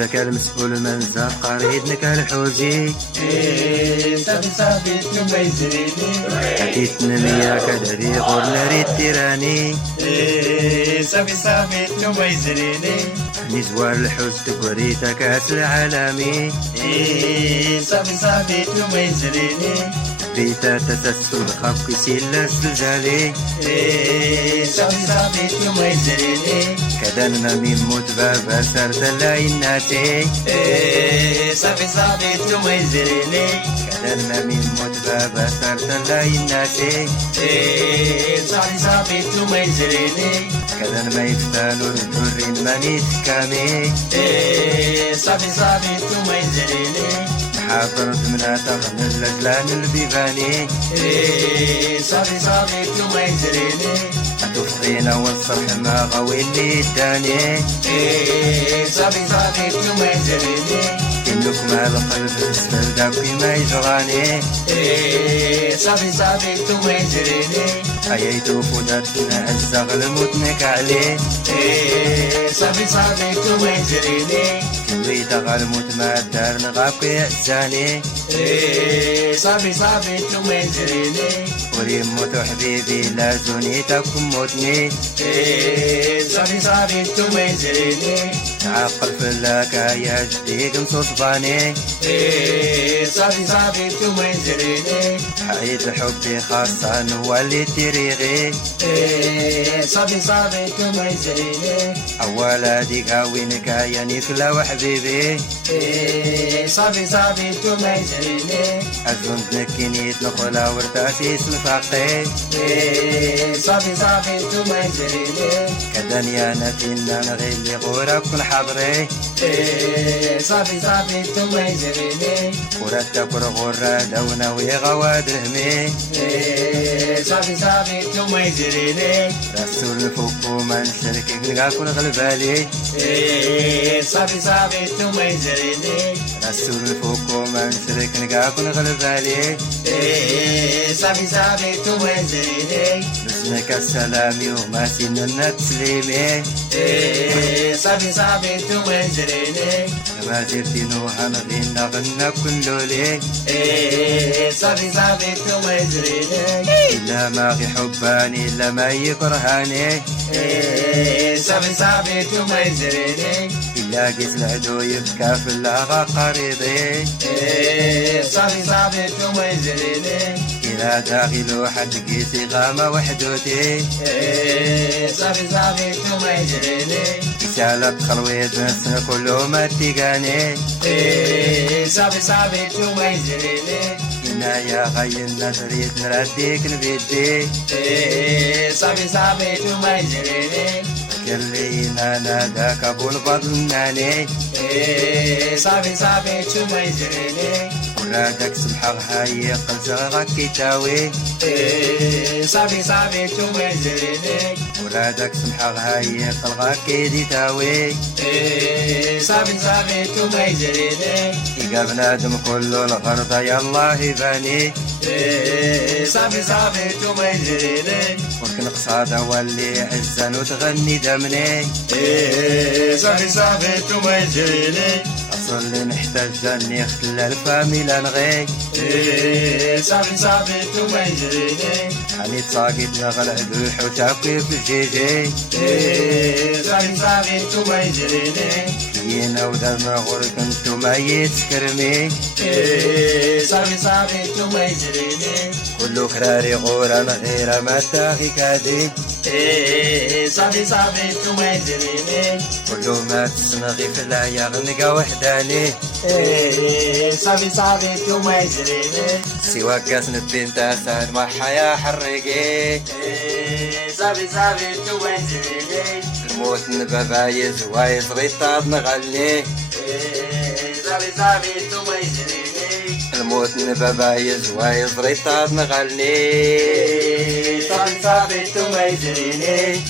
انت المسؤول من قريدنك الحوزي صافي صافي ثم يزريني حكيتنا ميا كدري غورنا ريد تيراني صافي صافي ثم يزريني نزوار الحوز تقوريتا كاس العالمي صافي صافي ثم يزريني بيتا تسسل خفك سيلا سلزالي صافي صافي ثم يزريني كدنا من موت بابا سرت لاين ناسي صافي صافي ثم يزريني كدنا من موت بابا سرت لاين ناسي صافي صافي ثم يزريني كدنا ما يفتالوا الدورين مانيت كامي صافي صافي ثم يزريني حاضرت من تغنى الأجلان البيباني صافي صافي ثم يزريني تفضينا والصرح ما غوي اللي اداني صافي صافي ثم يزريني كنك مع القلب استلدى فيما يجراني صافي صافي ثم يزريني حييت فدتنا الزغل متنك عليه صافي صافي ثم يزريني كويت غالموت مع الدار نغاك يأساني صافي صافي ثم يزريني وريموت حبيبي لا زونيتكم موتني صافي صافي ثم يزريني عقل فلاك يا جديد مصوصباني صافي صافي ثم يزريني حيد حبي خاصة نولي تريغي صافي صافي ثم يزريني أولا ديك وينك يا نيكلا وحبيبي صافي صافي ثم يزريني أظن تنكيني تنخلا ورتاسي سلفاقي صافي صافي ثم يزريني كدنيا نتينا نغيلي غورك كل حضري صافي صافي ثم يزريني ورتك غورة دونا ويغواد رهمي صافي صافي ثم يزريني رسول الحكومة نشركك نلقاكن غلبالي صافي صافي ثم يزريني رسول الحكومة نشرك نلقاكن غلبالي صافي صافي ثم يزريني نسمك السلامي وما سننا تسليمي صافي صافي ثم يزريني ما زرتي نوحا نغينا غنى كلولي صافي صافي ثم يزريني إلا ما غي حباني إلا ما يكرهاني صافي صافي ثم يزريني إلا قيس العدو يبكى في اللاغا قريضي صافي صافي ثم يزريني إلا داخل واحد قيسي غامة وحدوتي صافي صافي ثم يزريني رسالة خلويت نفسنا كله ما تيقاني صافي صافي ثم يزريني إنا يا غينا تريد نرديك البيدي صافي صافي ثم يزريني كلينا ناداك أبو الفضل ناني صافي صافي ثم يزريني ولادك سمحة هاي قلزغك كتاوي صافي صافي ثم يزريني ولادك سمحة هاي قلغك كيدي تاوي صافي صافي ثم يزريني إيقا بنادم كله الغرض يالله يباني صافي صافي ثم يزريني ولكن قصادة واللي عزان وتغني دمني صافي صافي ثم يزريني أصل نحتاج جاني اختلال فاميلا نغي صافي صافي ثم يزريني حني تصاقيت نغل عدوح وشاكي في الجيجي صافي صافي ثم يزريني كينا ودرنا غورك انتو ما يتكرمي صافي صافي ثم يزريني كله خراري غورا غير ما تاغي كادي صافي صافي ثم يزريني كله ما تسنغي في العياغ نقا وحداني صافي صافي ثم يزريني سوا قاسن الدين تاسان ما حيا حرقي صافي صافي ثم يزريني الموت نبابايز وايز غيطاب نغلي صافي صافي ثم يزريني الموت نبابايز وايز غيطاب نغلي صافي صافي ثم يزريني